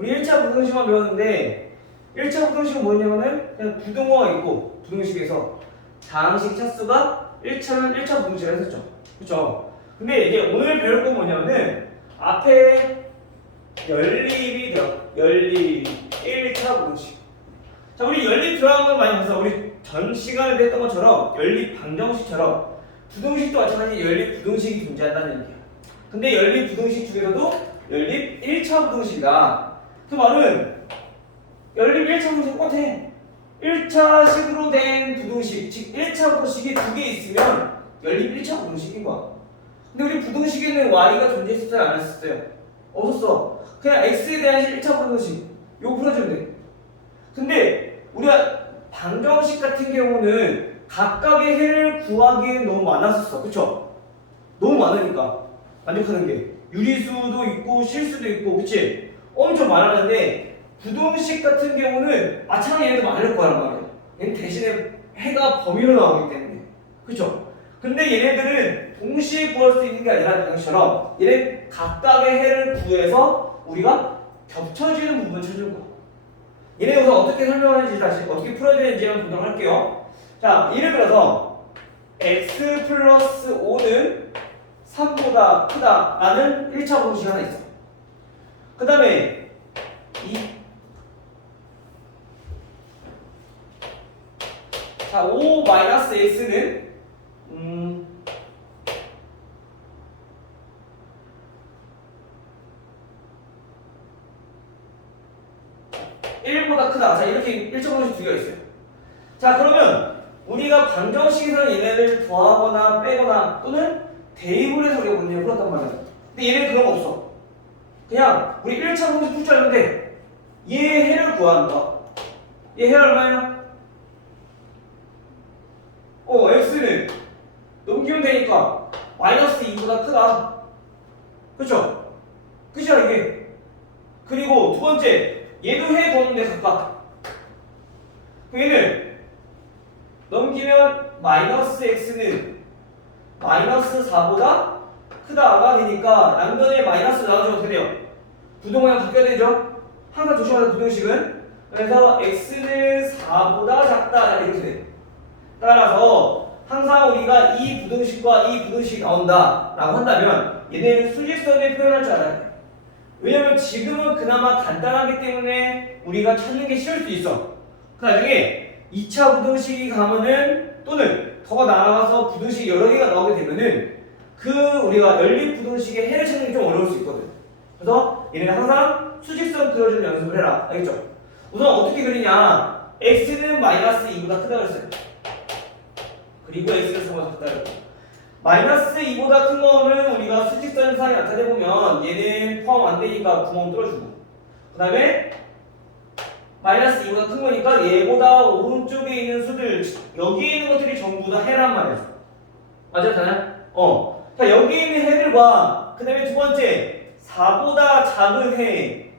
우리 1차 부등식만 배웠는데 1차 부등식은 뭐냐면은 그냥 부등호가 있고 부등식에서 다항식 차수가 1차는 1차 부등식을 했었죠. 그쵸? 근데 이제 오늘 배울 건 뭐냐면은 앞에 연립이 돼요. 연립 1차 부등식. 자, 우리 연립 들어간 건 많이 봤어. 우리 전 시간에 했던 것처럼 연립 방정식처럼 부등식도 마찬가지 연립 부등식이 존재한다는 얘기야. 근데 연립 부등식 중에서도 연립 1차 부등식이다. 그 말은 연립 1차 부등식 똑같아. 1차식으로 된 부등식, 즉 1차 부등식이 두 개 있으면 연립 1차 부등식인 거야. 근데 우리 부등식에는 y가 존재했었어요? 안 했었어요? 없었어. 그냥 x에 대한 1차 부등식 이거 풀어주면 돼. 근데 우리가 방정식 같은 경우는 각각의 해를 구하기엔 너무 많았었어. 그쵸? 너무 많으니까 만족하는 게 유리수도 있고 실수도 있고 그치? 엄청 많았는데 부등식 같은 경우는 마찬가지 얘도 많을 거란 말이야. 얘는 대신에 해가 범위로 나오기 때문에 그쵸? 근데 얘네들은 동시에 구할 수 있는 게 아니라 방식처럼 얘네 각각의 해를 구해서 우리가 겹쳐지는 부분을 찾는 거야. 얘네 우선 어떻게 설명하는지 다시 어떻게 풀어야 되는지 한번 보도록 할게요. 자, 예를 들어서 x 플러스 5는 3보다 크다 라는 1차 공식 하나 있어. 그 다음에 자, 5 마이너스 x는 1보다 크다. 자, 이렇게 1차 공식 두 개가 있어요. 자, 그러면 우리가 방정식에서는 얘네를 더하거나 빼거나 또는 대입을 해서 우리가 문제를 풀었단 말이야. 근데 얘네는 그런 거 없어. 그냥 우리 1차 공식 풀 줄 알는데 얘 해를 구한다. 얘 해 얼마야? x는 넘기면 되니까 마이너스 2보다 크다. 그쵸? 끝이야 이게. 그리고 두 번째 얘도 해 구하는데 각각. 얘는 넘기면 마이너스 x는 마이너스 4보다 크다가 되니까 양변에 마이너스 나와주면 어떻게 돼요? 부동호랑 바뀌어야 되죠? 항상 조심하는 부등식은. 그래서 x는 4보다 작다 이렇게 돼. 따라서 항상 우리가 이 부등식과 이 부등식이 나온다 라고 한다면 얘네는 수직선에 표현할 줄 알아야 돼. 왜냐면 지금은 그나마 간단하기 때문에 우리가 찾는 게 쉬울 수 있어. 그 나중에 2차 부등식이 가면은 또는 더 나아가서 부등식이 여러 개가 나오게 되면은 그 우리가 연립 부등식의 해를 찾는 게 좀 어려울 수 있거든. 그래서 얘는 항상 수직선 그려주는 연습을 해라. 알겠죠? 우선 어떻게 그리냐? x는 마이너스 2보다 크다고 했어요. 그리고 x는 3보다 작다 그랬고 마이너스 2보다 큰 거는 우리가 수직선 사이 나타내보면 얘는 포함 안 되니까 구멍 뚫어주고 그 다음에 마이너스 2보다 큰 거니까 얘보다 오른쪽에 있는 수들 여기에 있는 것들이 전부 다 해란 말이야. 맞아? 다냐? 자, 여기 있는 해들과 그 다음에 두 번째 4보다 작은 해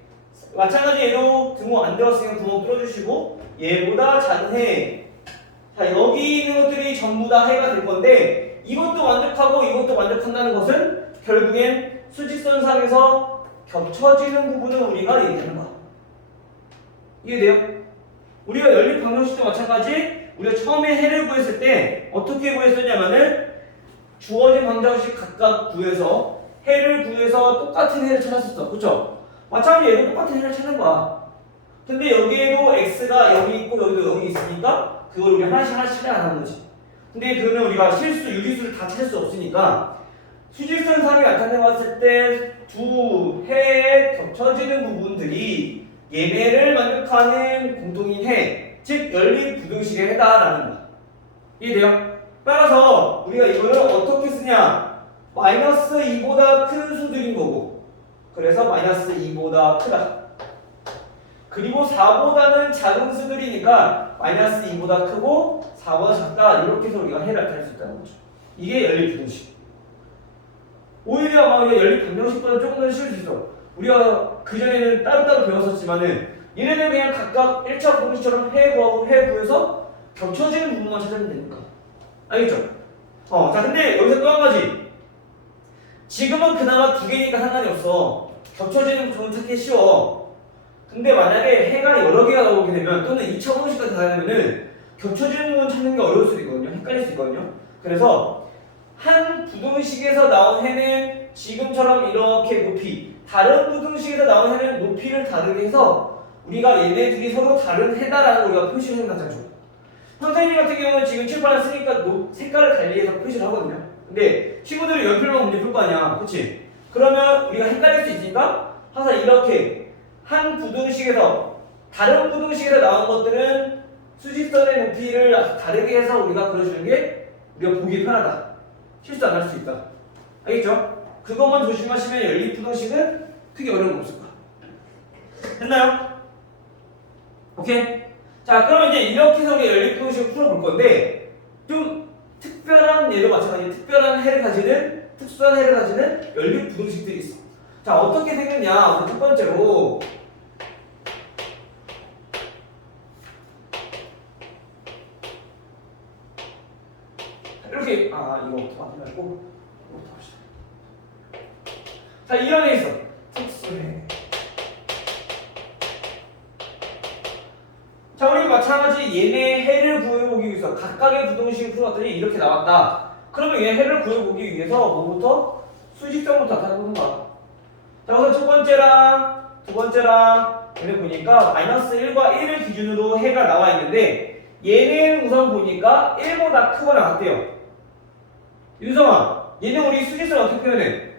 마찬가지 얘도 등호 안 들었으니까 구멍 뚫어주시고 얘보다 작은 해 자, 여기 있는 것들이 전부 다 해가 될 건데 이것도 만족하고 이것도 만족한다는 것은 결국엔 수직선상에서 겹쳐지는 부분을 우리가 얘기하는 거야. 이해돼요? 우리가 연립 방정식도 마찬가지 우리가 처음에 해를 구했을 때 어떻게 구했었냐면은 주어진 방정식 각각 구해서 해를 구해서 똑같은 해를 찾았었어. 그쵸? 마찬가지로 얘도 똑같은 해를 찾는 거야. 근데 여기에도 x가 여기 있고 여기도 여기 있으니까 그걸 우리 하나씩 찾아가는 거지. 근데 그러면 우리가 실수, 유리수를 다 찾을 수 없으니까 수직선상에 나타내봤을 때 두 해에 겹쳐지는 부분들이 얘네를 만족하는 공통인 해, 즉 연립 부등식의 해다라는 거야. 이해돼요? 따라서 우리가 이거를 어떻게 쓰냐? 마이너스 2보다 큰 수들인 거고 그래서 마이너스 2보다 크다. 그리고 4보다는 작은 수들이니까 마이너스 2보다 크고 4보다 작다 이렇게 해서 우리가 해를 나타낼 수 있다는 거죠. 이게 연립 부등식. 오히려 아마 연립 방정식보다 조금 더 쉬울 수 있어. 우리가 그전에는 따로따로 배웠었지만은 얘네는 그냥 각각 1차 부등식처럼 해 구하고 해 구해서 겹쳐지는 부분만 찾으면 되니까. 알겠죠? 자 근데 여기서 또 한 가지. 지금은 그나마 두 개니까 상관이 없어. 겹쳐지는 부분 찾기 쉬워. 근데 만약에 해가 여러 개가 나오게 되면 또는 2차 부등식까지 가려면은 겹쳐지는 부분 찾는 게 어려울 수도 있거든요. 헷갈릴 수 있거든요. 그래서 한 부등식에서 나온 해는 지금처럼 이렇게 높이, 다른 부등식에서 나온 해는 높이를 다르게 해서 우리가 얘네 둘이 서로 다른 해다라는 우리가 표시를 해놨잖죠. 선생님 같은 경우는 지금 칠판을 쓰니까 색깔을 달리해서 표시를 하거든요. 근데 친구들이 연필로 문제 풀 거 아니야. 그치? 그러면 우리가 헷갈릴 수 있으니까 항상 이렇게 한 부등식에서 다른 부등식에서 나온 것들은 수직선의 높이를 다르게 해서 우리가 그려주는 게 우리가 보기 편하다. 실수 안 할 수 있다. 알겠죠? 그것만 조심하시면 연립부등식은 크게 어려운 거 없을 거야. 됐나요? 오케이? 자, 그럼 이제 이렇게 해서 우리 연립부등식을 풀어볼 건데 좀 특별한 얘도 마찬가지 특별한 해를 가지는 특수한 해를 가지는 연립부등식들이 있어. 자, 어떻게 생겼냐? 우리 첫 번째로 이렇게 이거부터 하지 말고 이거부터 합시다. 자, 이런 애 있어. 특수해. 자, 우리 마찬가지 얘네 해를 구해보기 위해서 각각의 부등식을 풀어봤더니 이렇게 나왔다. 그러면 얘 해를 구해보기 위해서 뭐부터? 수직선부터 나타내보는 거야. 자, 우선 첫 번째랑 두 번째랑 얘네 보니까 마이너스 1과 1을 기준으로 해가 나와 있는데 얘는 우선 보니까 1보다 크거나 같대요. 윤성아, 얘는 우리 수직선 어떻게 표현해?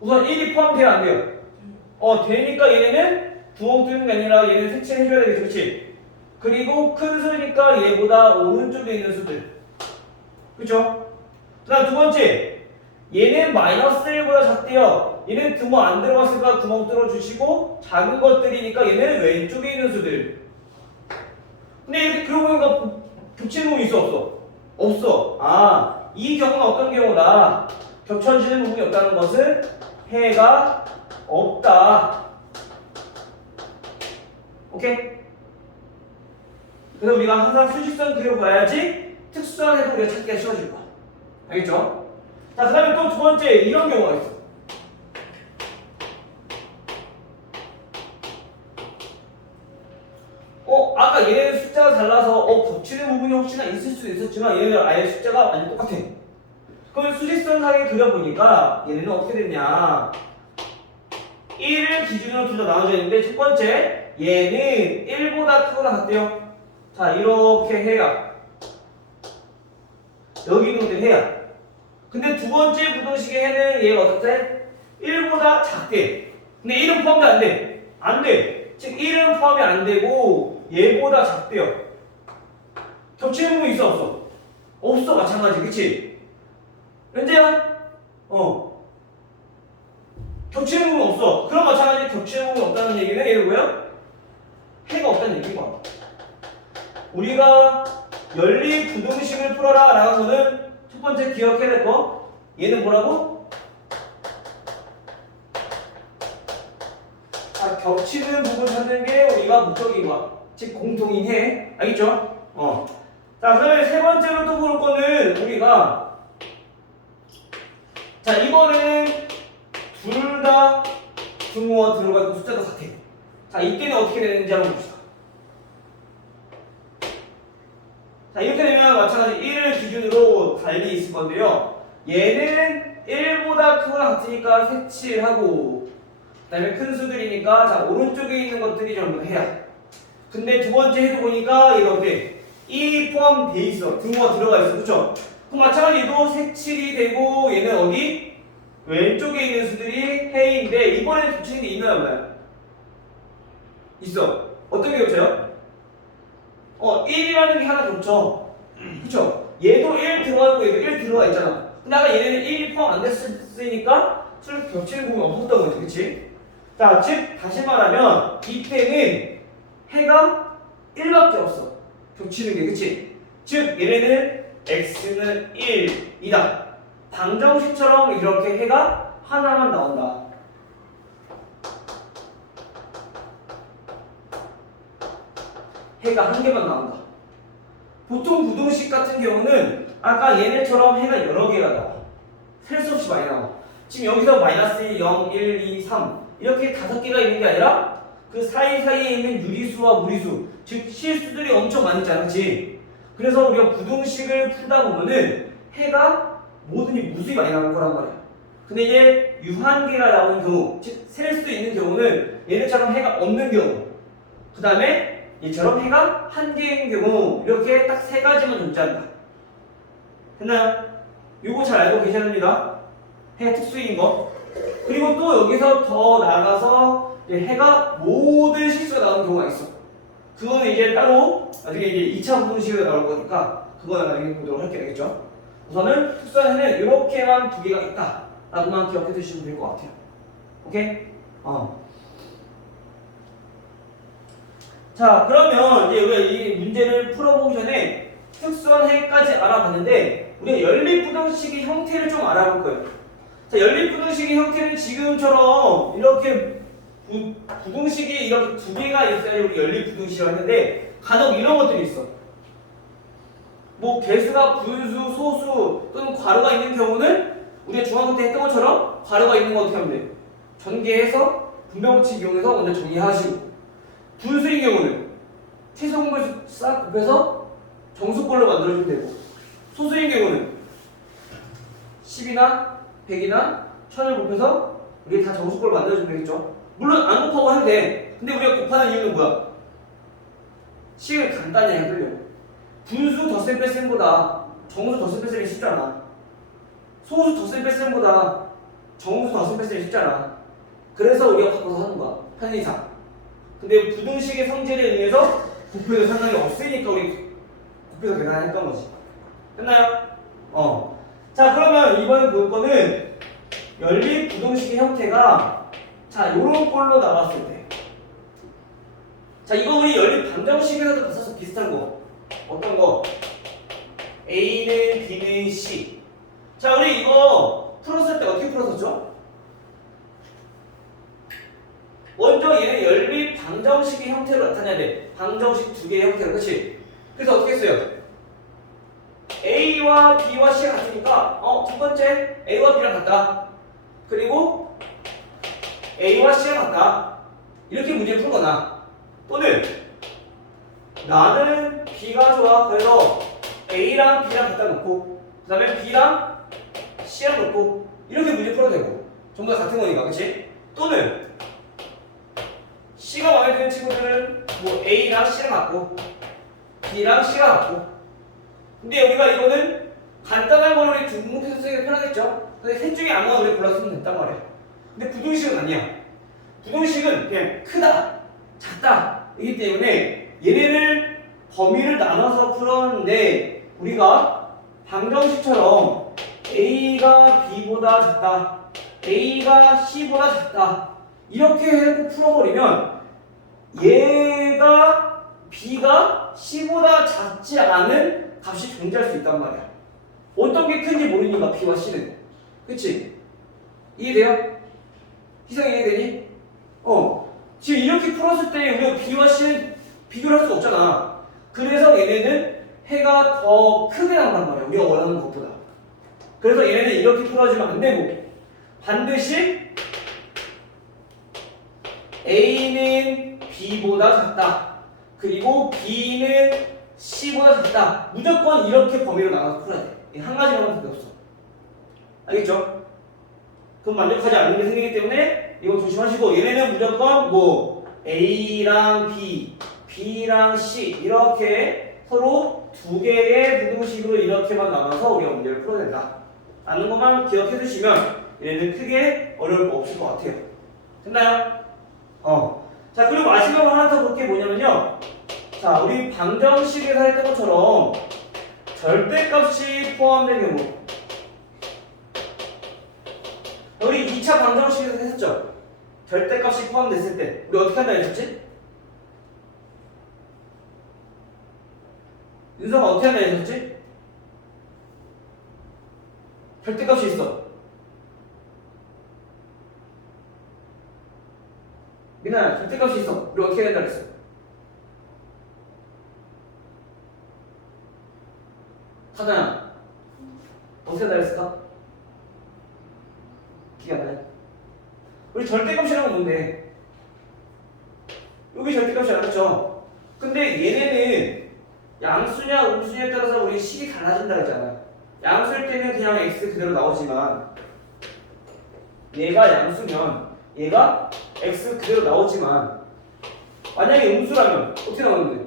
우선 1이 포함돼야 안 돼요? 되니까 얘네는 부엉 뜨는 게 아니라 얘는 색칠을 해줘야 되겠지, 그치? 그리고 큰 수니까 얘보다 오른쪽에 있는 수들. 그쵸? 그 다음 두 번째, 얘는 마이너스 1보다 작대요. 얘는 구멍 안 들어갔으니까 구멍 뚫어주시고 작은 것들이니까 얘는 왼쪽에 있는 수들. 근데 이렇게 그러고 보니까 겹치는 부분이 있어 없어? 없어. 이 경우는 어떤 경우다? 겹쳐지는 부분이 없다는 것은 해가 없다. 오케이? 그래서 우리가 항상 수직선 그려봐야지 특수한 해도 우리가 찾기가 쉬워질 거야. 알겠죠? 자, 그 다음에 또 두 번째 이런 경우가 있어. 아까 얘네는 숫자가 달라서 겹치는 부분이 혹시나 있을 수도 있었지만 얘네는 아예 숫자가 완전 똑같아. 그럼 수직선상에 그려보니까 얘네는 어떻게 됐냐? 1을 기준으로 둘 다 나눠져 있는데 첫 번째 얘는 1보다 크거나 같대요. 자, 이렇게 해야 여기 있는 것들이 해야. 근데 두 번째 부등식의 해는 얘가 어떻대? 1보다 작대. 근데 1은 포함도 안 돼. 안 돼. 즉 1은 포함이 안 되고 얘보다 작대요. 겹치는 부분이 있어 없어? 없어. 마찬가지. 그치? 현재야? 겹치는 부분 없어. 그럼 마찬가지 겹치는 부분 없다는 얘기는 얘는 뭐야? 해가 없다는 얘기인 거야. 우리가 연립 부등식을 풀어라 라는 거는 첫 번째 기억해야 될 거. 얘는 뭐라고? 겹치는 부분 찾는 게 우리가 목적인 거야. 즉 공통인 해. 알겠죠? 자, 그다음에 세 번째로 또 볼 거는 우리가 자, 이거는 둘 다 분모가 들어가 있고 숫자도 같아. 자, 이때는 어떻게 되는지 한번 봅시다. 자, 이렇게 되면 마찬가지 1을 기준으로 달리 있을 건데요. 얘는 1보다 크거나 같으니까 색칠하고 그 다음에 큰 수들이니까 자, 오른쪽에 있는 것들이 전부 해야. 근데 두 번째 해도 보니까 얘가 어때? 2 포함돼 있어. 분모가 들어가 있어. 그쵸? 그럼 마찬가지 얘도 색칠이 되고 얘는 어디? 왼쪽에 있는 수들이 해인데 이번에는 겹치는 게 있나요 없나요? 있어. 어떤 게 겹쳐요? 1이라는 게 하나 겹쳐. 그쵸? 얘도 1 들어가고 얘도 1 들어가 있잖아. 근데 아까 얘네는 1이 포함 안 됐으니까 서로 겹치는 부분이 없었던 거지. 그치? 자, 즉 다시 말하면 이때는 해가 1밖에 없어. 겹치는 게. 그치? 즉 얘네는 x는 1이다. 방정식처럼 이렇게 해가 하나만 나온다. 해가 한 개만 나온다. 보통 부등식 같은 경우는 아까 얘네처럼 해가 여러 개가 나와. 셀 수 없이 많이 나와. 지금 여기서 마이너스 1, 0, 1, 2, 3 이렇게 5개가 있는 게 아니라 그 사이사이에 있는 유리수와 무리수, 즉 실수들이 엄청 많이 있잖아, 그치? 그래서 우리가 부등식을 풀다 보면은 해가 뭐든지 무수히 많이 나올 거란 말이야. 근데 이제 유한계가 나오는 경우, 즉 셀 수 있는 경우는 얘네처럼 해가 없는 경우, 그 다음에 얘처럼 해가 한 개인 경우, 이렇게 딱 3가지만 존재한다. 됐나요? 요거 잘 알고 계셔야 됩니다. 해 특수인 거. 그리고 또 여기서 더 나가서 해가 모든 실수가 나오는 경우가 있어. 그거는 이제 따로 나중에 이제 2차 부등식으로 나올 거니까 그거는 나중에 보도록 할게 되겠죠. 우선은 특수한 해는 이렇게만 2개가 있다 라고만 기억해 두시면 될 것 같아요. 오케이? 자, 그러면 이제 우리가 이 문제를 풀어보기 전에 특수한 해까지 알아봤는데 우리가 연립부등식의 형태를 좀 알아볼 거예요. 자, 연립부등식의 형태는 지금처럼 이렇게 부등식이 이렇게 2개가 있어야 우리 연립부등식이라고 하는데 간혹 이런 것들이 있어. 뭐 개수가 분수, 소수 또는 괄호가 있는 경우는 우리가 중학교 때 했던 것처럼 괄호가 있는 거 어떻게 하면 돼? 전개해서 분명치 이용해서 먼저 정리하시고, 분수인 경우는 최소 공배수 싹 곱해서 정수꼴로 만들어주면 되고, 소수인 경우는 10이나 100이나 1000을 곱해서 우리 다 정수꼴로 만들어주면 되겠죠. 물론 안 곱하고 하면 돼. 근데 우리가 곱하는 이유는 뭐야? 식을 간단히 해두려고. 분수 덧셈 뺄셈보다 정수 덧셈 뺄셈이 쉽잖아. 소수 덧셈 뺄셈보다 정수 덧셈 뺄셈이 쉽잖아. 그래서 우리가 바꿔서 하는 거야, 편의상. 근데 부등식의 성질에 의해서 곱해도 상관이 없으니까 우리 곱해서 계산했던 거지. 됐나요? 자, 그러면 이번에 볼 거는 연립 부등식의 형태가 자, 요런 꼴로 나왔을 때. 자, 이거 우리 연립 방정식에서도 봤었어. 비슷한 거. 어떤 거? A는 B는 C. 자, 우리 이거 풀었을 때 어떻게 풀었었죠? 먼저 얘는 연립 방정식의 형태로 나타내야 돼. 방정식 2개의 형태로, 그렇지? 그래서 어떻게 했어요? A와 B와 C가 같으니까 첫 번째 A와 B랑 같다. 그리고 A와 C가 같다. 이렇게 문제를 풀거나, 또는 나는 B가 좋아. 그래서 A랑 B랑 갖다 놓고 그 다음에 B랑 C랑 놓고 이렇게 문제 풀어도 되고, 전부 다 같은 거니까, 그치? 또는 C가 마음에 드는 친구들은 뭐 A랑 C랑 같고 B랑 C가 같고. 근데 여기가 이거는 간단한 거를 우리 중복해서 쓰기가 편하겠죠? 근데 셋 중에 아무거나 우리 골라서 쓰면 된단 말이야. 근데 부등식은 아니야. 부등식은 그냥 크다, 작다 이기 때문에 얘네를 범위를 나눠서 풀었는데, 우리가 방정식처럼 A가 B보다 작다, A가 C보다 작다 이렇게 해서 풀어버리면 얘가 B가 C보다 작지 않은 값이 존재할 수 있단 말이야. 어떤 게 큰지 모르니까 B와 C는. 그치? 이해돼요? 희성이 이해되니? 지금 이렇게 풀었을 때 우리가 B와 C는 비교를 할 수가 없잖아. 그래서 얘네는 해가 더 크게 나온단 말이야, 우리가 원하는 것보다. 그래서 얘네는 이렇게 풀어주면 안 되고, 반드시 A는 B보다 작다, 그리고 B는 C보다 작다, 무조건 이렇게 범위로 나눠서 풀어야 돼. 한 가지로만 밖에 없어. 알겠죠? 그럼 만족하지 않는 게 생기기 때문에 이거 조심하시고, 얘네는 무조건 뭐 A랑 B, B랑 C 이렇게 서로 2개의 부등식으로 이렇게만 나눠서 우리가 문제를 풀어야 된다 라는 것만 기억해 두시면 얘네는 크게 어려울 거 없을 것 같아요. 됐나요? 자, 그리고 마지막으로 하나 더 볼 게 뭐냐면요, 자, 우리 방정식에서 했던 것처럼 절대값이 포함된 경우, 우리 2차 방정식에서 했었죠? 절대값이 포함됐을 때 우리 어떻게 한다 했었지? 윤서가 어떻게 한다 했었지? 절대값이 있어. 민아야, 절대값이 있어. 우리 어떻게 한다 그랬어? 타자야, 어떻게 한다 그랬을까? 우리 절대값이라는 건 뭔데? 여기 절대값이야, 그렇죠? 근데 얘네는 양수냐 음수냐에 따라서 우리 식이 달라진다 했잖아. 양수일 때는 그냥 x 그대로 나오지만 얘가 양수면 얘가 x 그대로 나오지만 만약에 음수라면 어떻게 나오는데?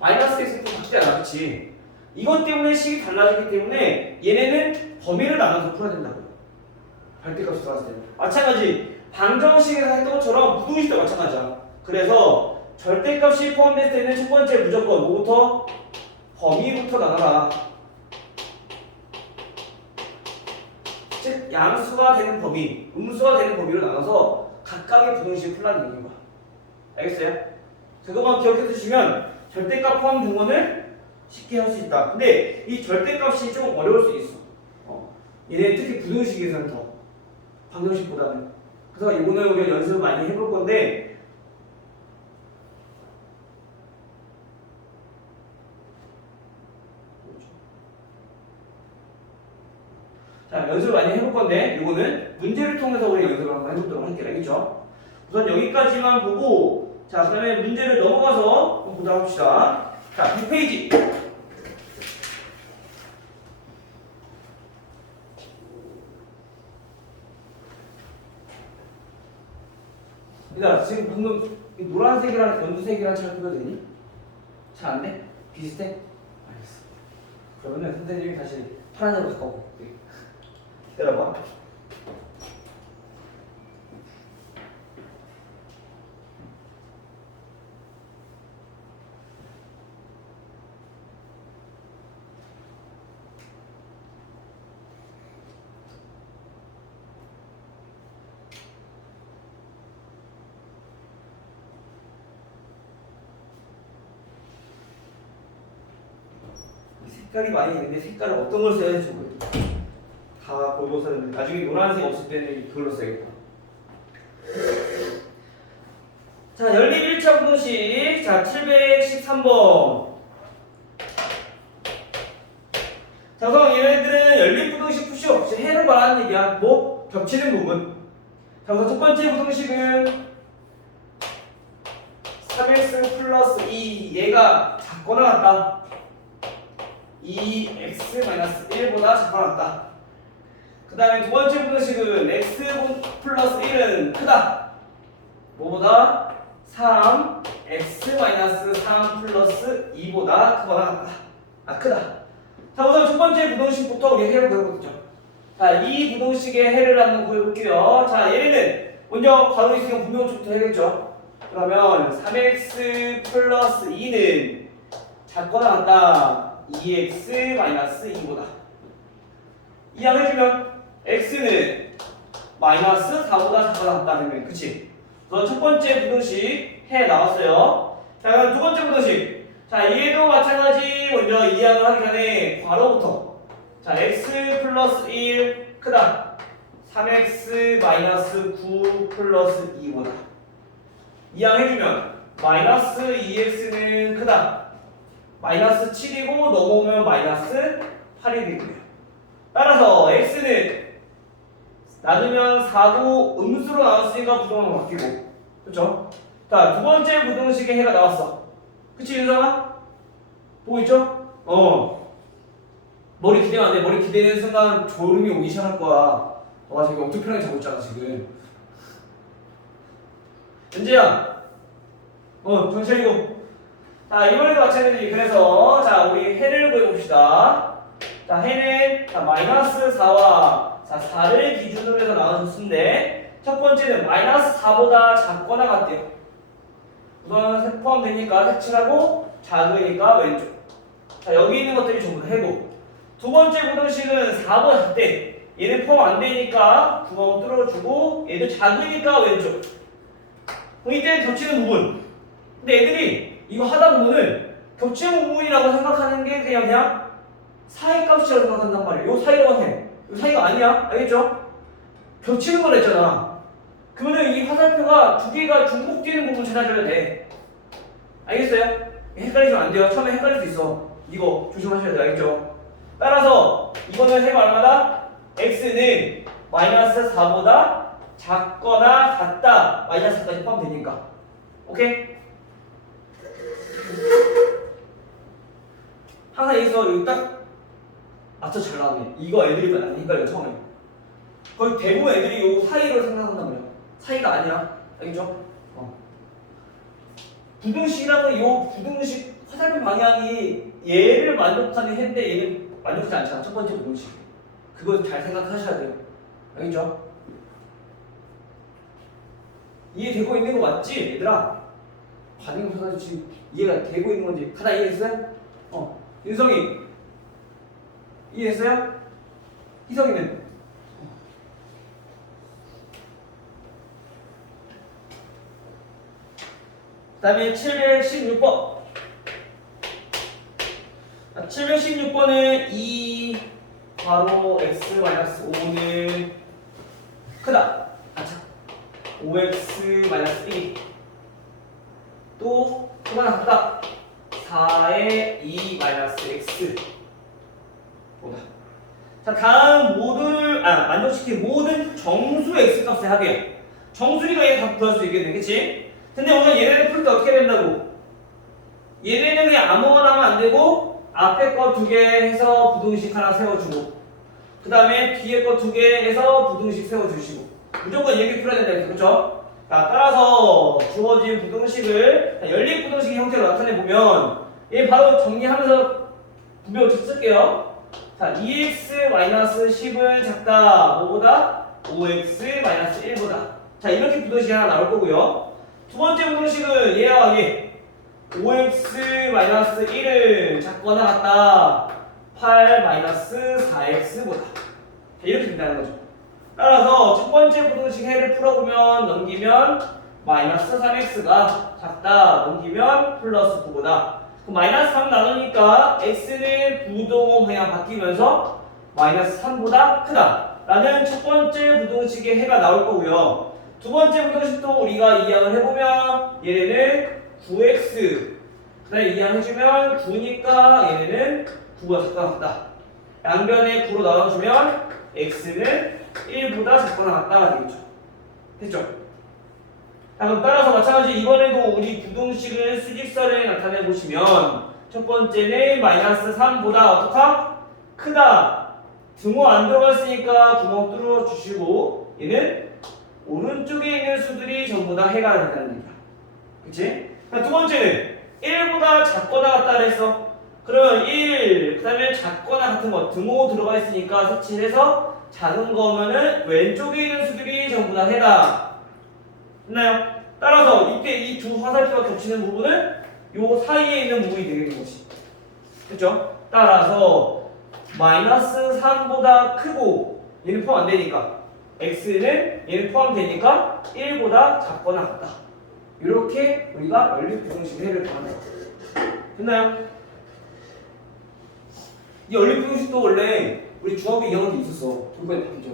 마이너스 x로 바뀌지 않아, 그렇지? 이것 때문에 식이 달라지기 때문에 얘네는 범위를 나눠서 풀어야 된다고요. 절대값이 들어갔을 때는. 마찬가지 방정식에서 했던 것처럼 부등식도 마찬가지야. 그래서 절대값이 포함됐을 때는 첫 번째 무조건 뭐부터? 범위부터 나눠라. 즉 양수가 되는 범위, 음수가 되는 범위로 나눠서 각각의 부등식을 풀라는 얘기인 거야. 알겠어요? 그것만 기억해 두시면 절대값 포함 등원을 쉽게 할 수 있다. 근데 이 절대값이 좀 어려울 수 있어. 얘네 특히 부등식에서는 더 방정식보다는. 그래서 이거는 우리가 연습을 많이 해볼 건데 자, 연습을 많이 해볼 건데 이거는 문제를 통해서 우리 연습을 한번 해보도록 할게요. 알겠죠? 우선 여기까지만 보고 자, 그 다음에 문제를 넘어가서 한번 보도록 합시다. 자, 100페이지. 야, 지금 방금 노란색이랑 연두색이랑 잘 구별되니? 잘 안 돼? 비슷해? 알겠어. 그러면은 선생님이 다시 파란색으로 바꿔볼게. 기다려봐. 색깔이 많이 있는데 색깔을 어떤 걸 써야 될지 모르겠다. 다 골고 써야 되는데 나중에 노란색 없을 때는 그걸로 써야겠다. 자, 연립 1차 부등식. 자, 713번. 자, 우선 얘네들은 연립 부등식 푸시 없이 해를 말하는 얘기야. 뭐? 겹치는 부분. 자, 우선 첫 번째 부등식은 3x 플러스 2 얘가 작거나 같다. 2x-1보다 작거나 같다. 그 다음에 두 번째 부등식은 x 플러스 1은 크다. 뭐보다? 3x-3 플러스 2보다 크거나 같다. 크다. 자, 우선 첫 번째 부등식부터 우리 해를 구해보죠. 자, 이 부등식의 해를 한번 구해볼게요. 자, 얘네는 먼저 괄호 있으니까 분명부터 해야겠죠. 그러면 3x 플러스 2는 작거나 같다. 2x-2보다. 이항해주면 x는 마이너스 4보다 작거나 같다는 그치? 그럼 첫 번째 부등식 해 나왔어요. 자, 그럼 두 번째 부등식. 자, 얘도 마찬가지. 먼저 이항을 하기 전에 괄호부터. 자, x 플러스 1 크다. 3x 마이너스 9 플러스 2보다. 이항해주면 마이너스 2x는 크다. 마이너스 7이고 넘어오면 마이너스 8이 되고요. 따라서 x는 나누면 4고 음수로 나왔으니까 부등호로 바뀌고. 그쵸? 자, 두 번째 부등식의 해가 나왔어. 그치, 윤성아? 보고 있죠? 머리 기대면 안 돼. 머리 기대는 순간 졸음이 오기 시작할 거야. 와, 저기 엄청 편하게 자고 있잖아, 지금. 은재야. 정신 차리고. 자, 이번에도 마찬가지. 그래서 자, 우리 해를 구해봅시다. 자, 해는 자, 마이너스 4와 자, 4를 기준으로 해서 나온 수인데 첫 번째는 마이너스 4보다 작거나 같대요. 우선 포함되니까 색칠하고 작으니까 왼쪽. 자, 여기 있는 것들이 전부 다 해고. 두 번째 부등식은 4보다 작대. 얘는 포함 안 되니까 구멍 뚫어주고 얘도 작으니까 왼쪽. 그럼 이때는 겹치는 부분. 근데 애들이 이거 하다 보면은 겹치는 부분이라고 생각하는 게 그냥 사이값이라고 생각한단 말이에요. 요 사이라고 해. 요 사이가 아니야. 알겠죠? 겹치는 걸 했잖아. 그러면 이 화살표가 두 개가 중복되는 부분 찾아줘야 돼. 알겠어요? 헷갈리면 안 돼요. 처음에 헷갈릴 수 있어. 이거 조심하셔야 돼요. 알겠죠? 따라서 이거는 해가 얼마다? x는 마이너스 4보다 작거나 같다 마이너스까지 포함되니까. 오케이? 항상 여기서 여기 딱 맞춰 잘 나오네. 이거 애들이 많이 헷갈려 처음에. 거의 대부분 애들이 요 사이를 생각한단 말이야. 사이가 아니라 알겠죠? 부등식이라는 요 부등식 화살표 방향이 얘를 만족하는 해인데 얘는 만족하지 않잖아. 첫 번째 부등식. 그거 잘 생각하셔야 돼요. 알겠죠? 이해되고 있는 거 맞지? 얘들아? 반응이 없어가지고 지금 이해가 되고 있는 건지 하나 이해했어요? 윤성이 이해했어요? 희성이는? 그 다음에 716번 716번은 2 괄호 x-5는 크다. 5x-1이 또 그거나 같다. 4의 2-x 보다. 자, 다음 만족시킨 모든 정수 x값의 합이에요. 정수니까 얘 다 구할 수 있겠네, 그치? 근데 오늘 얘네를 풀 때 어떻게 된다고? 얘네는 그냥 아무거나 하면 안 되고 앞에 거 2개 해서 부등식 하나 세워주고 그 다음에 뒤에 거 2개 해서 부등식 세워주시고 무조건 이렇게 풀어야 된다 그랬죠, 그쵸? 자, 따라서 주어진 부등식을 연립 부등식 형태로 나타내보면 얘 바로 정리하면서 분명히 쓸게요. 자, 2x-10은 작다. 뭐보다? 5x-1보다. 자, 이렇게 부등식이 하나 나올 거고요. 두 번째 부등식은 얘와 얘 5x-1은 작거나 같다. 8-4x보다. 자, 이렇게 된다는 거죠. 따라서 첫 번째 부등식 해를 풀어보면 넘기면 마이너스 3x가 작다. 넘기면 플러스 9보다. 그럼 마이너스 3 나누니까 x는 부동호 방향 바뀌면서 마이너스 3보다 크다. 라는 첫 번째 부등식의 해가 나올 거고요. 두 번째 부등식도 우리가 이항을 해보면 얘네는 9x 그 다음에 이항해주면 9니까 얘네는 9가 작거나 같다. 양변에 9로 나눠주면 x는 1보다 작거나 같다가 되겠죠. 됐죠? 자, 그럼 따라서 마찬가지 이번에도 우리 부등식을 수직선에 나타내 보시면 첫 번째는 마이너스 3보다 어떡하? 크다. 등호 안 들어갔으니까 구멍 뚫어 주시고 얘는 오른쪽에 있는 수들이 전부 다 해가 된다는 얘기야. 그치? 자, 두 번째는 1보다 작거나 같다 그랬어. 그러면 1, 그 다음에 작거나 같은 거 등호 들어가 있으니까 색칠해서 작은 거면은 왼쪽에 있는 수들이 전부 다 해다. 됐나요? 따라서 이때 이 두 화살표가 겹치는 부분은 요 사이에 있는 부분이 되겠는 거지. 그쵸? 따라서 마이너스 3보다 크고 얘는 포함 안 되니까 x는 얘는 포함되니까 1보다 작거나 같다. 이렇게 우리가 연립 부등식 해를 구하는 거예요. 됐나요? 이 연립 부등식도 원래 우리 중학교 2학년 때 있었어. 돌반에 바뀌죠.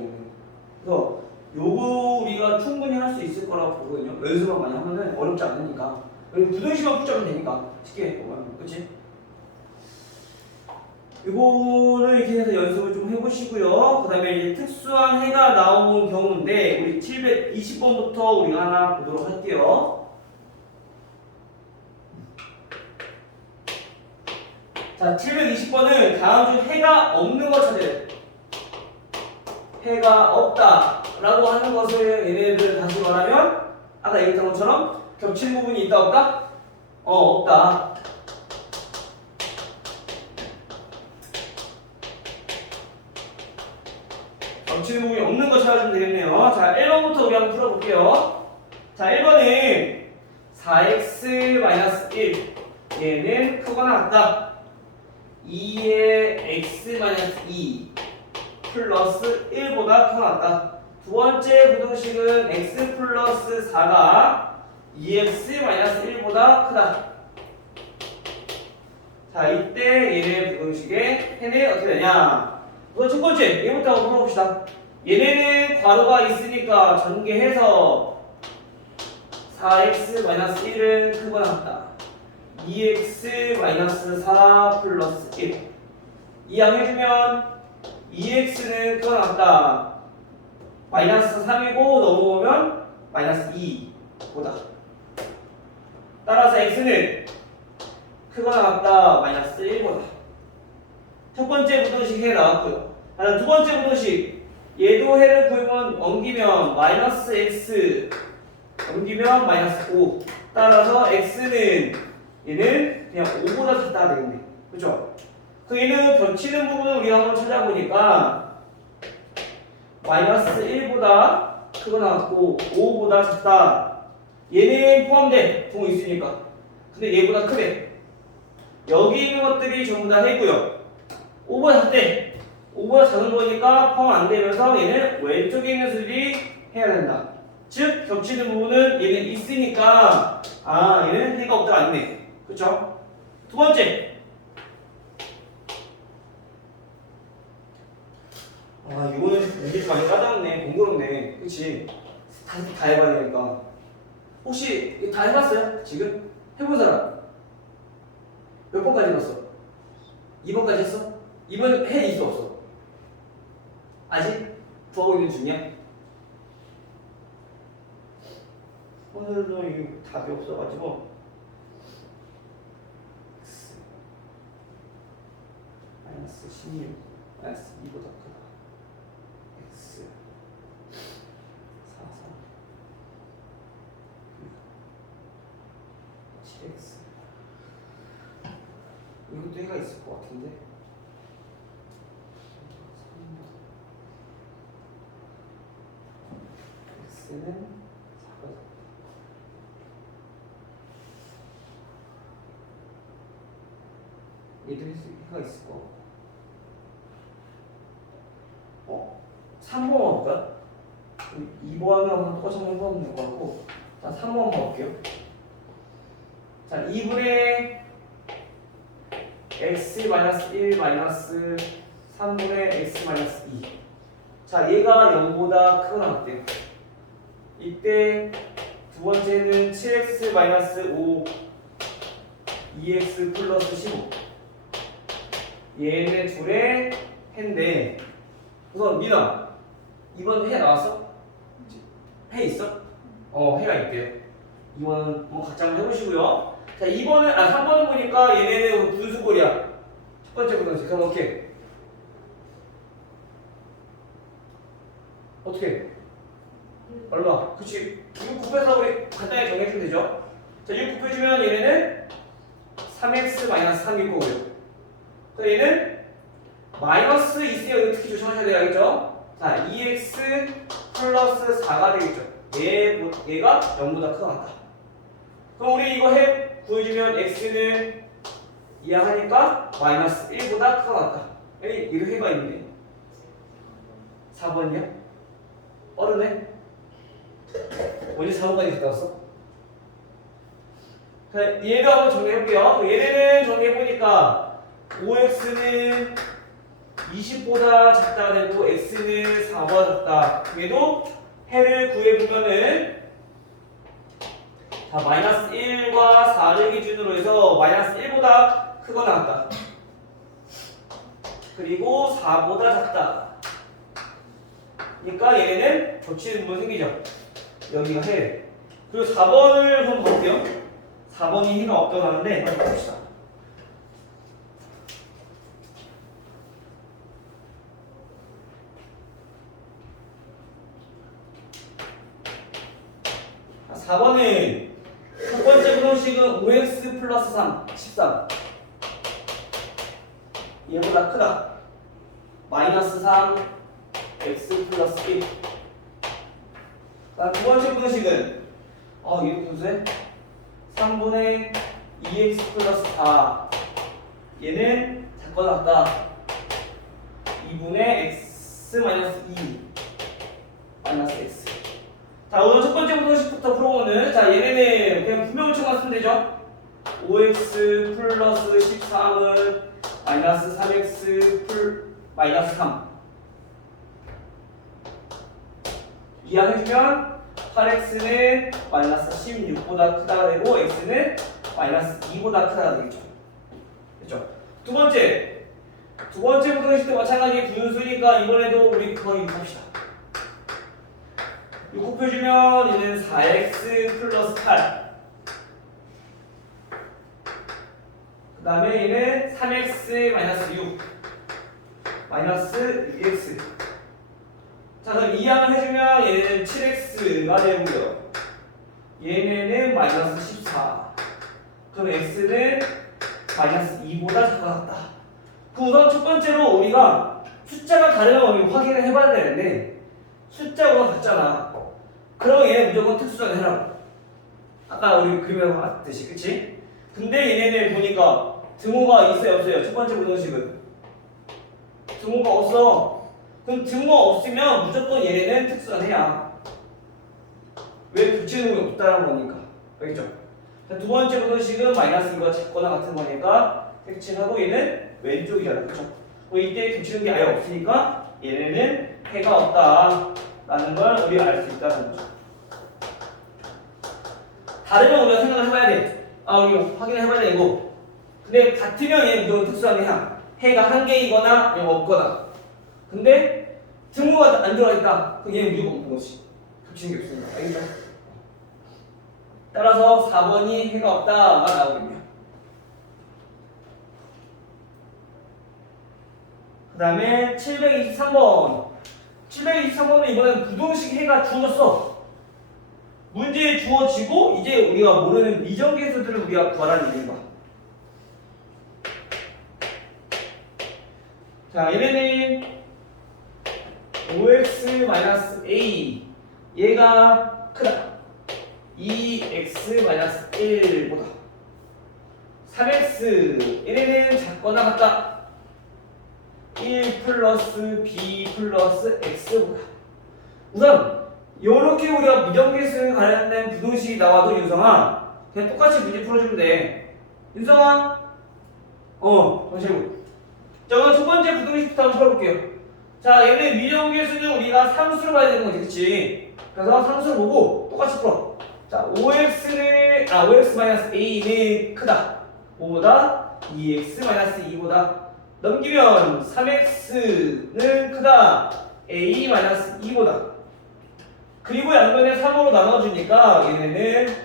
그래서 요거 우리가 충분히 할 수 있을 거라고 보거든요. 연습만 많이 하면은 어렵지 않으니까. 부등식만 붙잡으면 되니까 쉽게 보면, 그치? 이거는 이렇게 해서 연습을 좀 해보시고요. 그 다음에 이제 특수한 해가 나오는 경우인데 우리 720번부터 우리가 하나 보도록 할게요. 자, 720번은 다음 중 해가 없는 거 찾아야 돼. 해가 없다 라고 하는 것을 얘네들 다시 말하면 아까 얘기했던 것처럼 겹치는 부분이 있다 없다? 없다. 겹치는 부분이 없는 거 찾아주면 되겠네요. 자, 1번부터 우리 한번 풀어볼게요. 자, 1번은 4x-1 얘는 크거나 같다. 2의 x-2 플러스 1보다 크거나 같다. 두 번째 부등식은 x 플러스 4가 2x-1보다 크다. 자, 이때 얘네 부등식의 해는 어떻게 되냐? 그거 첫 번째, 얘부터 한번 풀어봅시다. 얘네는 괄호가 있으니까 전개해서 4x-1은 크거나 같다. 2x-4 플러스 1 이항해주면 2x는 크거나 같다. 마이너스 3이고 넘어오면 마이너스 2보다. 따라서 x는 크거나 같다 마이너스 1보다. 첫 번째 부등식 해 나왔고요. 다음 두 번째 부등식 얘도 해를 구하면 옮기면 마이너스 x 옮기면 마이너스 5. 따라서 x는 얘는 그냥 5보다 작다 되겠네. 그죠? 그 얘는 겹치는 부분을 우리가 한번 찾아보니까 마이너스 1보다 크거나 같고 5보다 작다. 얘는 포함돼. 부분 있으니까. 근데 얘보다 크대. 여기 있는 것들이 전부 다 해고요. 5보다 작대. 5보다 작은 거니까 포함 안 되면서 얘는 왼쪽에 있는 수들이 해야 된다. 즉 겹치는 부분은 얘는 있으니까 얘는 해가 없다 아니네. 그쵸? 두 번째. 이거는 이게 좀 많이 까다롭네. 번거롭네. 그치? 다 해봐야 되니까. 혹시 다 해봤어요? 지금? 해본 사람? 몇 번까지 해봤어? 2번까지 했어? 2번 해 있어 없어? 아직? 구하고 있는 중이야? 오늘은 답이 없어가지고 x 마이너스 16 마이너스 2보다 크다 x 4 4 7x 이것도 해가 있을 것 같은데 x는 4보다 얘도 해가 있을 거. 3번 볼까? 2번은 한번 똑같이 한번 해보면 될 것 같고 자 3번 한번 볼게요. 자 2분의 x-1 3분의 x-2 자 얘가 0보다 크거나 같대요. 이때 두 번째는 7x-5 2x 플러스 15 얘네 둘의 해인데 우선 민아 이번 해 나왔어? 해 있어? 해가 있대요. 이번은 뭐 각자 한번 해보시고요. 자 2번은 3번은 보니까 얘네는 분수꼴이야. 첫 번째 부등식. 그럼 어떻게 얼마? 그치 6 곱해서 우리 간단히 정해주면 되죠. 자 6 곱해주면 얘네는 3x-3일 거고요. 그 얘는 마이너스 있으니까 이거 특히 조심하셔야 되겠죠. 자 2x 플러스 4가 되겠죠. 얘가 0보다 크다 같다. 그럼 우리 이거 해 구해주면 x는 이해하니까 마이너스 1보다 크다 같다. 얘도 해가 있네. 4번이야? 빠르네? 언제 4번까지 갔다 왔어? 얘도 한번 정리해볼게요. 얘네는 정리해보니까 5x는 20보다 작다 되고 x는 4보다 작다. 얘도 해를 구해보면은 자 마이너스 1과 4를 기준으로 해서 마이너스 1보다 크거나 같다. 그리고 4보다 작다. 그러니까 얘네는 겹치는 부분 생기죠. 여기가 해. 그리고 4번을 한번 볼게요. 4번이 해가 없다고 하는데 한번 봅시다. 4번은 첫 번째 부등식은 5x 플러스 3, 13 얘보다 크다. 마이너스 3, x 플러스 1 두 번째 부등식은 이거 분수해? 3분의 2x 플러스 4 얘는 작거나 같다. 2분의 x 마이너스 2 마이너스 x 자 오늘 첫 번째 부등식부터 풀어보는 자 얘네는 그냥 분명을쳐만 쓰면 되죠. 5x 플러스 13은 마이너스 3x 마이너스 3 이항해주면 8x는 마이너스 16보다 크다가 되고 x는 마이너스 2보다 크다가 되겠죠. 그렇죠? 두 번째 부등식도 마찬가지 분수니까 이번에도 우리 그거 봅시다. 6 곱해주면 얘는 4x 플러스 8. 그 다음에 얘는 3x 마이너스 6 마이너스 6x. 자, 그럼 이항을 해주면 얘는 7x가 되고요. 얘네는 마이너스 14. 그럼 x는 마이너스 2보다 작아졌다. 그 우선 첫 번째로 우리가 숫자가 다르면 우리 확인을 해봐야 되는데 숫자가 같잖아. 그럼 얘는 무조건 특수전을 해라고. 아까 우리 그림에서 봤듯이, 그치? 근데 얘네들 보니까 등호가 있어요, 없어요? 첫 번째 부등식은 등호가 없어. 그럼 등호가 없으면 무조건 얘네는 특수전해야. 왜 붙이는 놈이 없다는 거니까. 알겠죠? 자, 두 번째 부등식은 마이너스 2가 작거나 같은 거니까 색칠하고 얘는 왼쪽이잖아, 그쵸? 이때 붙이는 게 아예 없으니까 얘네는 해가 없다라는 걸 우리가 알 수 있다는 거죠. 다르면 우리가 생각을 해봐야 돼. 우리가 확인을 해봐야 돼, 이거. 근데 같으면 얘는 무조건 특수한 해야. 해가 한 개이거나 아니면 없거나. 근데 등호가 안 들어가 있다. 그럼 얘는 무조건 없는 거지. 붙이는 게 없으니까. 알겠죠? 따라서 4번이 해가 없다가 나오겠네요. 그 다음에 723번. 723번은 이번엔 부등식 해가 주어졌어. 문제에 주어지고 이제 우리가 모르는 미정계수들을 우리가 구하라는 얘기인 거야. 자, 얘네는 5x-a 얘가 크다. 2x-1보다 3x 얘네는 작거나 같다. 1 플러스 b 플러스 x보다. 우선 요렇게 우리가 미정계수 관련된 부등식이 나와도 윤성아 그냥 똑같이 문제 풀어주면 돼. 윤성아 잠시만요. 자, 그럼 첫 번째 부등식부터 한번 풀어볼게요. 자, 얘는 미정계수는 우리가 상수로 봐야 되는 거지, 그치? 그래서 상수를 보고 똑같이 풀어. 자, 5x-a는 크다. 5보다 2x-2보다 넘기면 3x는 크다. a-2보다. 그리고 양변에 3으로 나눠주니까 얘네는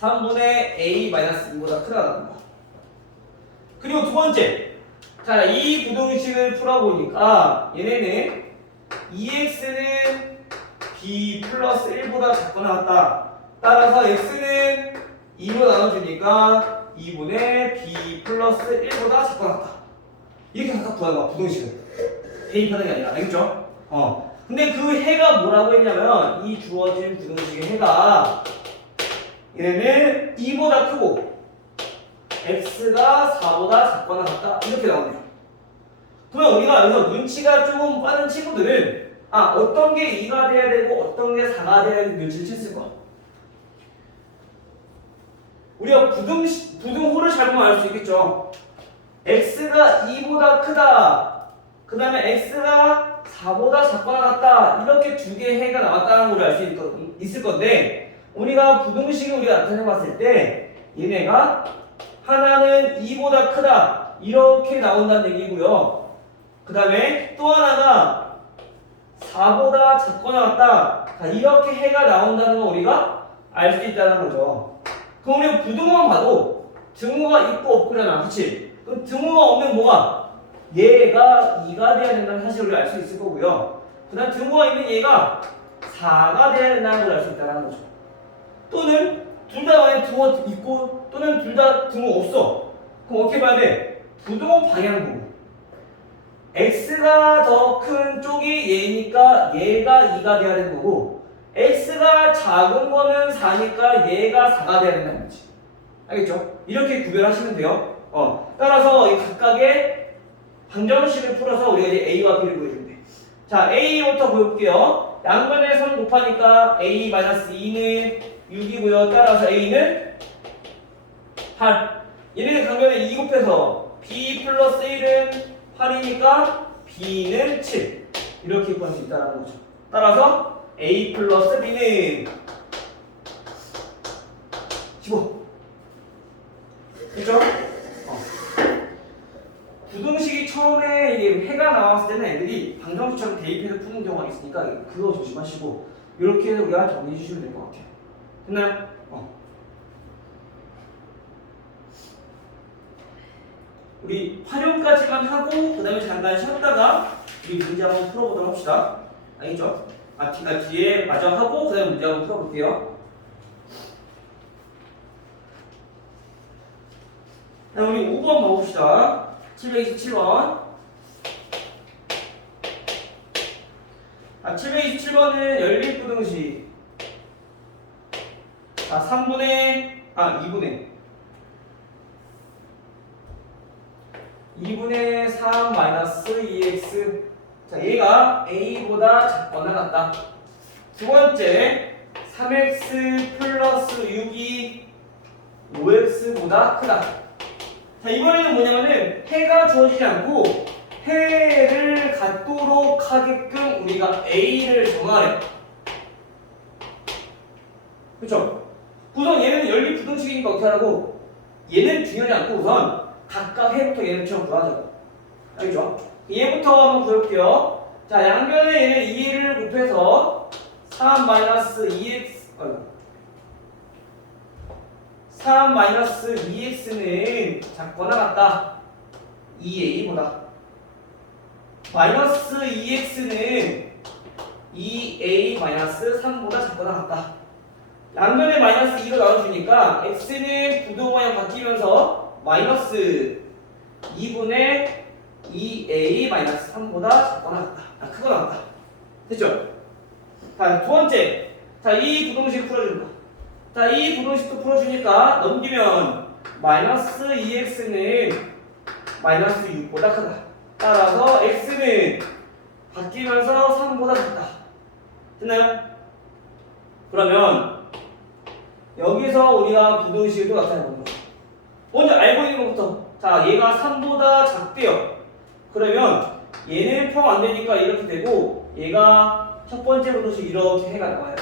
3분의 a-2보다 크다는 거. 그리고 두 번째. 자, 이 부등식을 풀어보니까 얘네는 2x는 b 플러스 1보다 작거나 같다. 따라서 x는 2로 나눠주니까 2분의 b 플러스 1보다 작거나 같다. 이렇게 각각 구하는 거야, 부등식은. 대입하는 게 아니라, 알겠죠? 근데 그 해가 뭐라고 했냐면 이 주어진 부등식의 해가 얘는 2보다 크고 x가 4보다 작거나 같다 이렇게 나오네요. 그러면 우리가 여기서 눈치가 조금 빠른 친구들은 어떤 게 2가 돼야 되고 어떤 게 4가 돼야 되는 눈치를 챘을 거야. 우리가 부등호를 잘 보면 알 수 있겠죠. x가 2보다 크다. 그 다음에 x가 4보다 작거나 같다. 이렇게 두 개의 해가 나왔다는 걸 알 수 있을 건데 우리가 부등식을 우리가 나타내 봤을 때 얘네가 하나는 2보다 크다. 이렇게 나온다는 얘기고요. 그 다음에 또 하나가 4보다 작거나 같다. 이렇게 해가 나온다는 거 우리가 알 수 있다는 거죠. 그럼 우리가 부등호만 봐도 등호가 있고 없고잖아. 그치? 그럼 등호가 없는 뭐가? 얘가 2가 돼야 된다는 사실을 우리가 알 수 있을 거고요. 그 다음 등호가 있는 얘가 4가 돼야 된다는 걸 알 수 있다는 거죠. 또는 둘 다 만약 등호가 있고 또는 둘 다 등호 없어. 그럼 어떻게 봐야 돼? 부등호 방향 보고 x가 더 큰 쪽이 얘니까 얘가 2가 돼야 되는 거고 x가 작은 거는 4니까 얘가 4가 돼야 된다는 거지. 알겠죠? 이렇게 구별하시면 돼요. 따라서 이 각각의 방정식을 풀어서 우리가 이제 a와 b를 구해주면 돼. 자, a부터 보여볼게요. 양변에 3 곱하니까 a-2는 6이고요. 따라서 a는 8. 얘네들 강변에 2 곱해서 b 플러스 1은 8이니까 b는 7. 이렇게 구할 수 있다는 거죠. 따라서 a 플러스 b는 15. 그렇죠? 부등식이 처음에 이게 해가 나왔을 때는 애들이 방정식처럼 대입해서 푸는 경우가 있으니까 그거 조심하시고 이렇게 해서 우리가 정리해 주시면 될 것 같아요. 됐나요? 우리 활용까지만 하고 그 다음에 잠깐 쉬었다가 우리 문제 한번 풀어보도록 합시다. 알겠죠? 뒤에 마저 하고 그 다음에 문제 한번 풀어볼게요. 자, 우리 5번 봐봅시다. 727번. 727번은 연립부등식. 2분의 3 마이너스 2x. 자, 얘가 a보다 작거나 같다. 두 번째, 3x 플러스 6이 5x보다 크다. 자, 이번에는 뭐냐면은 해가 주어지지 않고 해를 갖도록 하게끔 우리가 a를 정하래. 그쵸? 우선 얘는 연립부등식이니까 어떻게 하라고? 얘는 중요하지 않고 우선 각각 해부터 얘는 처음 구하자. 알겠죠? 얘부터 한번 구해볼게요. 자, 양변에 얘는 2를 곱해서 3-2x는 작거나 같다. 2a보다. 마이너스 2x는 2a-3보다 작거나 같다. 양변에 마이너스 2로 나눠주니까 x는 부동모양 바뀌면서 마이너스 2분의 2a-3보다 작거나 같다. 크거나 같다. 됐죠? 자, 두 번째. 자, 이 부동식 풀어준다. 자, 이 부동식도 풀어주니까 넘기면 마이너스 2x는 마이너스 6보다 크다. 따라서 x는 바뀌면서 3보다 작다. 됐나요? 그러면 여기서 우리가 부동식을 또 나타내는 거야. 먼저 알고 있는 것부터. 자, 얘가 3보다 작대요. 그러면 얘는 포함 안 되니까 이렇게 되고 얘가 첫 번째 부동식 이렇게 해가 나와요.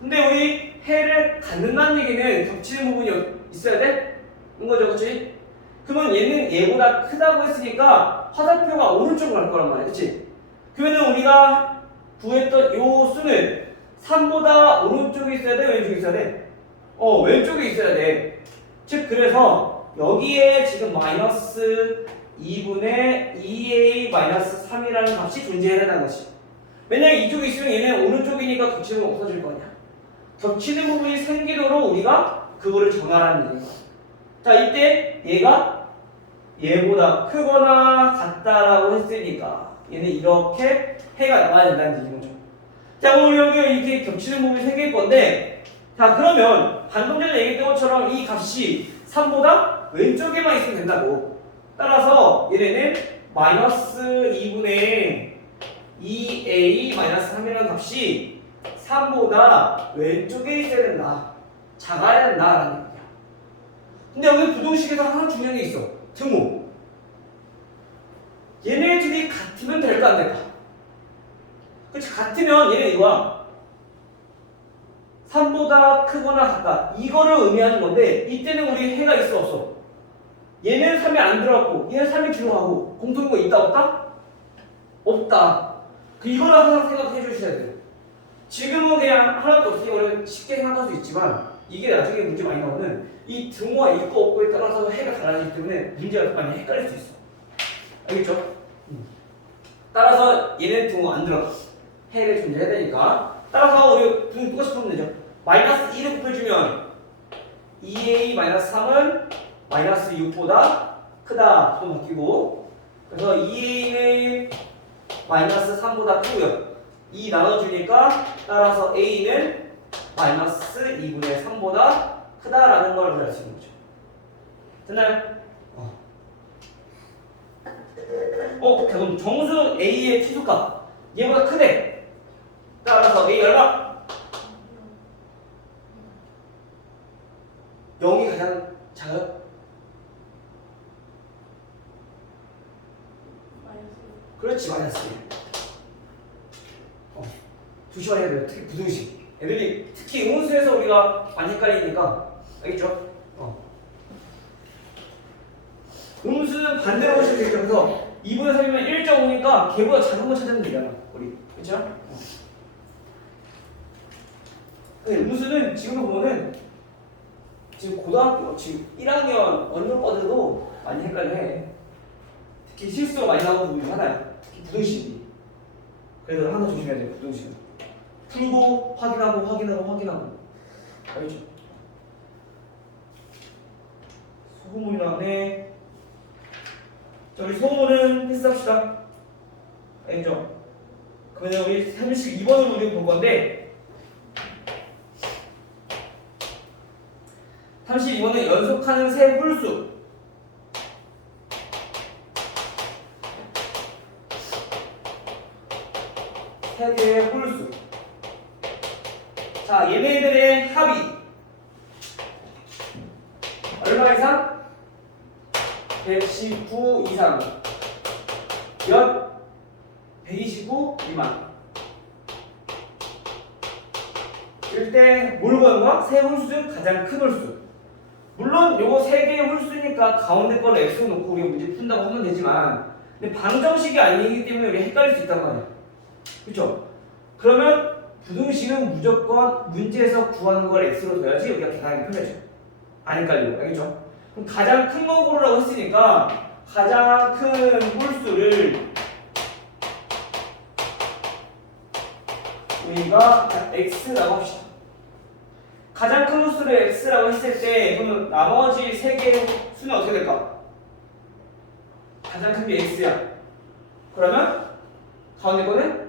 근데 우리 해를 갖는다는 얘기는 겹치는 부분이 있어야 돼? 인 거죠, 그치? 그러면 얘는 얘보다 크다고 했으니까 화살표가 오른쪽으로 갈 거란 말이야, 그치? 그러면 우리가 구했던 요 수는 3보다 오른쪽에 있어야 돼? 왼쪽에 있어야 돼? 왼쪽에 있어야 돼. 즉, 그래서 여기에 지금 마이너스 2분의 2a-3이라는 값이 존재해야 된다는 것이. 왜냐면 이쪽에 있으면 얘는 오른쪽이니까 겹치는 건 없어질 거 아니야. 겹치는 부분이 생기도록 우리가 그거를 정하라는 얘기야. 자, 이때 얘가 얘보다 크거나 같다라고 했으니까 얘는 이렇게 해가 나와야 된다는 얘기인 거죠. 자, 그럼 여기 이렇게 겹치는 부분이 생길 건데, 자, 그러면 방금 전에 얘기했던 것처럼 이 값이 3보다 왼쪽에만 있으면 된다고. 따라서 얘네는 마이너스 2분의 2a-3이라는 값이 3보다 왼쪽에 있어야 된다. 작아야 된다라는 얘기야. 근데 여기 부동식에서 하나 중요한 게 있어. 등호. 얘네들이 같으면 될까 안 될까? 그치, 같으면 얘는 이거야. 3보다 크거나 같다. 이거를 의미하는 건데 이때는 우리 해가 있어 없어? 얘는 3이 안 들어갔고 얘는 3이 들어가고 공통인 거 있다 없다? 없다. 이거를 항상 생각해 주셔야 돼요. 지금은 그냥 하나도 없으니 우리는 쉽게 생각할 수 있지만 이게 나중에 문제 많이 나오는 이 등호가 있고 없고에 따라서 해가 달라지기 때문에 문제가 많이 헷갈릴 수 있어. 알겠죠? 따라서 얘는 등호 안 들어가. 해를 존재해야 되니까. 따라서 우리 등호 똑같이 풀면 되죠. 마이너스 1을 곱해주면 2a-3은 마이너스 6보다 크다. 또 바뀌고. 그래서 2a는 마이너스 3보다 크고요. 2 나눠주니까 따라서 a는 마이너스 2분의 3보다 크다라는 걸 알 수 있는 거죠. 됐나요? 자, 그럼 정수 a의 치수값 얘보다 크대. 따라서 a 얼마? 0이 가장 작아요? 그렇지, 마이너스 1. 조심해야 돼요. 특히 부등식. 애들이 특히 음수에서 우리가 많이 헷갈리니까. 알겠죠? 음수는 반대로 보시면 되겠죠. 그래서 2분의 3이면 1.5니까 걔보다 작은 거 찾으면 되잖아. 우리. 그쵸? 음수는 지금 보면은 지금 고등학교 지금 1학년 언어과들도 많이 헷갈려해. 특히 실수가 많이 나오는 부분 중 하나야. 특히 부등식이. 그래서 하나 조심해야 돼요. 부등식은 풀고 확인하고 알겠죠? 소문이 나네. 자, 우리 소문은 패스합시다. 알겠죠? 그러면 우리 32번을 우리 볼 건데 32번은 연속하는 세 홀수. 세 개의 홀수. 자, 얘네들의 합이 얼마 이상? 119 이상. 몇? 129 미만. 이럴 때 뭘 구하는 거야? 세 홀수 중 가장 큰 홀수. 물론 요거 세 개의 홀수니까 가운데 거를 x로 놓고 우리가 문제 푼다고 하면 되지만 근데 방정식이 아니기 때문에 우리 헷갈릴 수 있단 말이야. 그렇죠? 그러면 부등식은 무조건 문제에서 구하는 걸 x로 둬야지 우리가 계산하기 편해져. 안 헷갈리고. 알겠죠? 그럼 가장 큰 거 고르라고 했으니까 가장 큰 홀수를 우리가 x라고 합시다. 가장 큰 홀수를 x라고 했을 때 그러면 나머지 세 개의 수는 어떻게 될까? 가장 큰 게 x야. 그러면 가운데 거는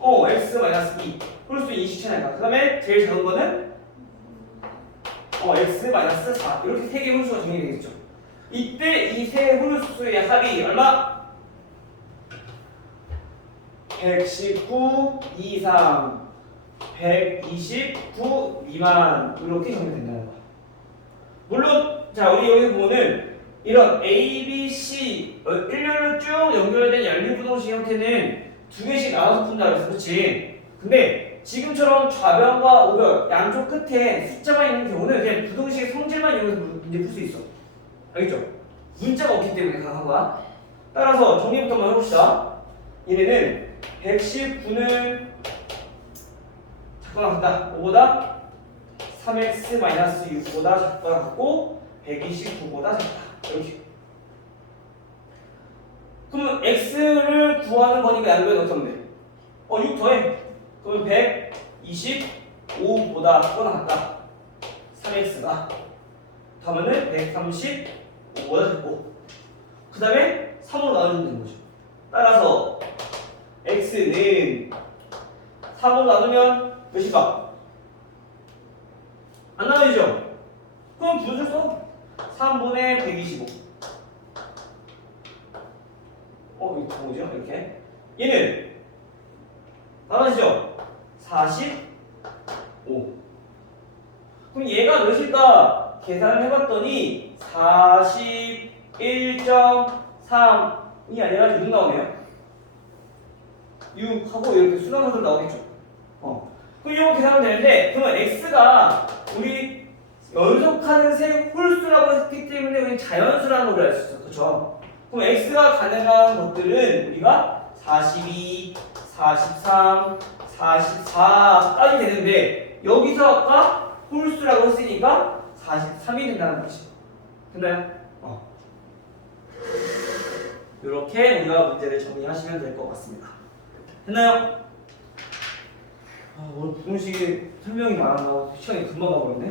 x-2 홀수 인식 차이니까. 그 다음에 제일 작은 거는 x-4 이렇게 세 개의 홀수가 정해야 되겠죠. 이때 이 세 홀수의 합이 얼마? 119 이상 129 미만 이렇게 정리된다는 거야. 물론 자 우리 여기 보면은 이런 A, B, C 일렬로 쭉 연결된 연립부등식 형태는 두 개씩 나눠서 푼다 그랬어. 그렇지? 근데 지금처럼 좌변과 우변 양쪽 끝에 숫자가 있는 경우는 그냥 부등식의 성질만 이용해서 문제 풀 수 있어. 알겠죠? 문자가 없기 때문에 가능한 거야. 따라서 정리부터 한번 해봅시다. 얘네는 119는 작거나 같다. 5보다 3x-6보다 작거나 같고 129보다 작다. 이렇게. 그러면 x를 구하는 거니까 양변에 넣으면 돼. 6 더해. 그러면 125보다 작거나 같다. 3x가. 더하면은 135보다 작고. 그 다음에 3으로 나눠주면 되는 거죠. 따라서 x는 3으로 나누면 몇일까? 안 나눠지죠? 그럼 분수 써. 3분의 125. 이거 뭐죠? 이렇게. 얘는 나눠지죠? 45. 그럼 얘가 몇일까? 계산을 해봤더니 41.3이 아니라 6 나오네요. 6하고 이렇게 수나무들 나오겠죠. 그럼 이거 계산하면 되는데 그러면 x가 우리 연속하는 세 홀수라고 했기 때문에 우리 자연수라는 걸 알 수 있어. 그렇죠? 그럼 x가 가능한 것들은 우리가 42, 43, 44까지 되는데 여기서 아까 홀수라고 했으니까 43이 된다는 거지. 됐나요? 이렇게 우리가 문제를 정리하시면 될 것 같습니다. 됐나요? 오늘 부등식이 설명이 많아서 시간이 금방 가버렸네.